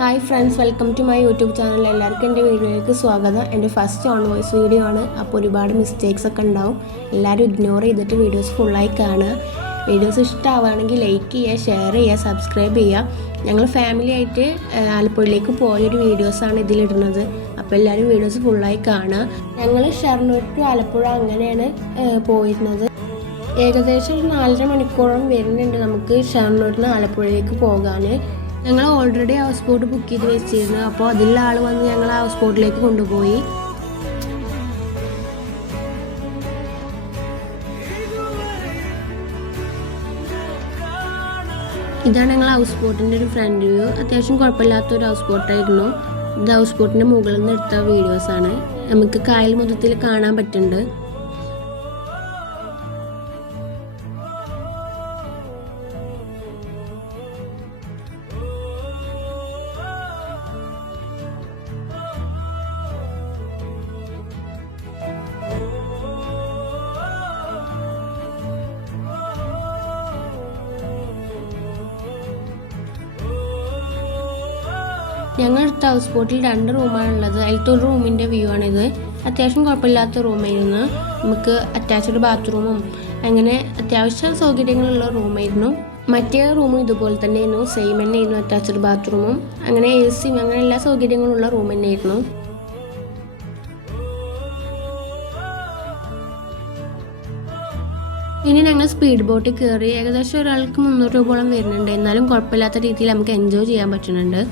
Hi friends, welcome to my YouTube channel. എല്ലാവർക്കും എൻ്റെ വീഡിയോയിലേക്ക് സ്വാഗതം. എൻ്റെ ഫസ്റ്റ് ഓൺ വോയിസ് വീഡിയോ ആണ്, അപ്പോൾ ഒരുപാട് മിസ്റ്റേക്സ് ഒക്കെ ഉണ്ടാവും. എല്ലാവരും ഇഗ്നോർ ചെയ്തിട്ട് വീഡിയോസ് ഫുള്ളായി കാണുക. വീഡിയോസ് ഇഷ്ടമാവുകയാണെങ്കിൽ ലൈക്ക് ചെയ്യുക, ഷെയർ ചെയ്യുക, സബ്സ്ക്രൈബ് ചെയ്യുക. ഞങ്ങൾ ഫാമിലി ആയിട്ട് ആലപ്പുഴയിലേക്ക് പോയൊരു വീഡിയോസാണ് ഇതിലിടുന്നത്. അപ്പോൾ എല്ലാവരും വീഡിയോസ് ഫുള്ളായി കാണുക. ഞങ്ങൾ ഷൊർണൂർ ടു ആലപ്പുഴ അങ്ങനെയാണ് പോയിരുന്നത്. ഏകദേശം ഒരു 4.5 മണിക്കൂറോളം വരുന്നുണ്ട് നമുക്ക് ഷൊർണൂരിൽ നിന്ന് ആലപ്പുഴയിലേക്ക് പോകാൻ. ഞങ്ങൾ ഓൾറെഡി ഹൗസ് ബോട്ട് ബുക്ക് ചെയ്ത് വെച്ചിരുന്നു. അപ്പോൾ അതിലുള്ള ആൾ വന്ന് ഞങ്ങൾ ഹൗസ് ബോട്ടിലേക്ക് കൊണ്ടുപോയി. ഇതാണ് ഞങ്ങൾ ഹൗസ് ബോട്ടിൻ്റെ ഒരു ഫ്രണ്ട് വ്യൂ. അത്യാവശ്യം കുഴപ്പമില്ലാത്തൊരു ഹൗസ് ബോട്ടായിരുന്നു. ഇത് ഹൗസ് ബോട്ടിൻ്റെ മുകളിൽ നിന്ന് എടുത്ത വീഡിയോസാണ്. നമുക്ക് കായൽ മൊത്തത്തിൽ കാണാൻ പറ്റുന്നുണ്ട്. ഞങ്ങളടുത്ത ഹൗസ് ബോട്ടിൽ 2 റൂമാണുള്ളത്. അതിലത്തെ ഒരു റൂമിൻ്റെ വ്യൂ ആണിത്. അത്യാവശ്യം കുഴപ്പമില്ലാത്ത റൂമായിരുന്നു. നമുക്ക് അറ്റാച്ച്ഡ് ബാത്റൂമും അങ്ങനെ അത്യാവശ്യ സൗകര്യങ്ങളുള്ള റൂമായിരുന്നു. മറ്റേ റൂമും ഇതുപോലെ തന്നെയായിരുന്നു, സെയിം തന്നെയായിരുന്നു. അറ്റാച്ച്ഡ് ബാത്റൂമും അങ്ങനെ AC അങ്ങനെ എല്ലാ സൗകര്യങ്ങളുള്ള റൂം തന്നെയായിരുന്നു. ഇനി ഞങ്ങൾ സ്പീഡ് ബോട്ടിൽ കയറി. ഏകദേശം ഒരാൾക്ക് 300 രൂപയോളം വരുന്നുണ്ട്. എന്നാലും കുഴപ്പമില്ലാത്ത രീതിയിൽ നമുക്ക് എൻജോയ് ചെയ്യാൻ പറ്റുന്നുണ്ട്.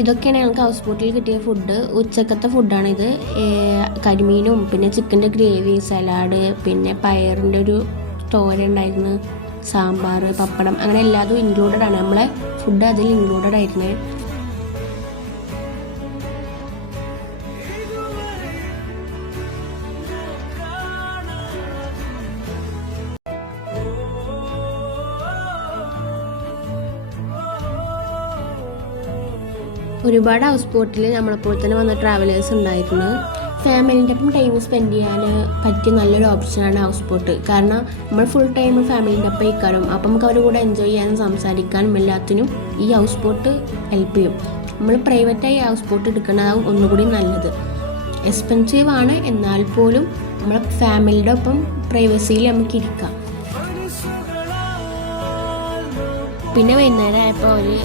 ഇതൊക്കെയാണ് ഞങ്ങൾക്ക് ഹൗസ് ബോട്ടിൽ കിട്ടിയ ഫുഡ്. ഉച്ചക്കത്തെ ഫുഡാണിത്. കരിമീനും പിന്നെ ചിക്കൻ്റെ ഗ്രേവി, സലാഡ്, പിന്നെ പയറിൻ്റെ ഒരു തോര ഉണ്ടായിരുന്നു, സാമ്പാർ, പപ്പടം, അങ്ങനെ എല്ലാതും ഇൻക്ലൂഡഡ് ആണ്. നമ്മളെ ഫുഡ് അതിൽ ഇൻക്ലൂഡഡ് ആയിരുന്നു. ഒരുപാട് ഹൗസ് ബോട്ടിൽ നമ്മളെപ്പോൾ തന്നെ വന്ന ട്രാവലേഴ്സ് ഉണ്ടായിരുന്നു. ഫാമിലിൻ്റെ ഒപ്പം ടൈം സ്പെൻഡ് ചെയ്യാൻ പറ്റിയ നല്ലൊരു ഓപ്ഷനാണ് ഹൗസ് ബോട്ട്. കാരണം നമ്മൾ ഫുൾ ടൈം ഫാമിലിൻ്റെ ഒപ്പം ഇരിക്കാനും അപ്പം നമുക്ക് അവരുടെ കൂടെ എൻജോയ് ചെയ്യാനും സംസാരിക്കാനും എല്ലാത്തിനും ഈ ഹൗസ് ബോട്ട് ഹെൽപ്പ് ചെയ്യും. നമ്മൾ പ്രൈവറ്റായി ഹൗസ് ബോട്ട് എടുക്കുന്നതാവും ഒന്നുകൂടി നല്ലത്. എക്സ്പെൻസീവ് ആണ്, എന്നാൽ പോലും നമ്മളെ ഫാമിലിയുടെ ഒപ്പം പ്രൈവസിയിൽ നമുക്ക് ഇരിക്കാം. പിന്നെ വൈകുന്നേരം ആയപ്പോൾ ഒരു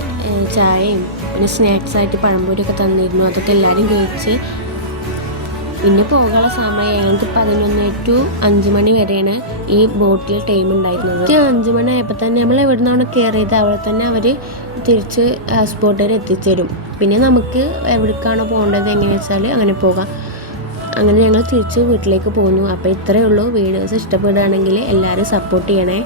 ചായയും പിന്നെ സ്നാക്സായിട്ട് പഴംപൊരിയൊക്കെ തന്നിരുന്നു. അതൊക്കെ എല്ലാവരും കഴിച്ച് പിന്നെ പോകാനുള്ള സമയം ഞങ്ങൾക്ക് 11 to 5 മണി വരെയാണ് ഈ ബോട്ടിൽ ടൈം ഉണ്ടായിരുന്നത്. 5 മണി ആയപ്പോൾ തന്നെ നമ്മൾ എവിടെ നിന്നാണ് കയറിയത് അവിടെ തന്നെ അവർ തിരിച്ച് ഹൗസ് ബോട്ടിൽ എത്തിച്ചേരും. പിന്നെ നമുക്ക് എവിടേക്കാണോ പോകേണ്ടത് എങ്ങനെ വെച്ചാൽ അങ്ങനെ പോകാം. അങ്ങനെ ഞങ്ങൾ തിരിച്ച് വീട്ടിലേക്ക് പോന്നു. അപ്പോൾ ഇത്രയേ ഉള്ളൂ. വീഡിയോസ് ഇഷ്ടപ്പെടുകയാണെങ്കിൽ എല്ലാവരും സപ്പോർട്ട് ചെയ്യണേ.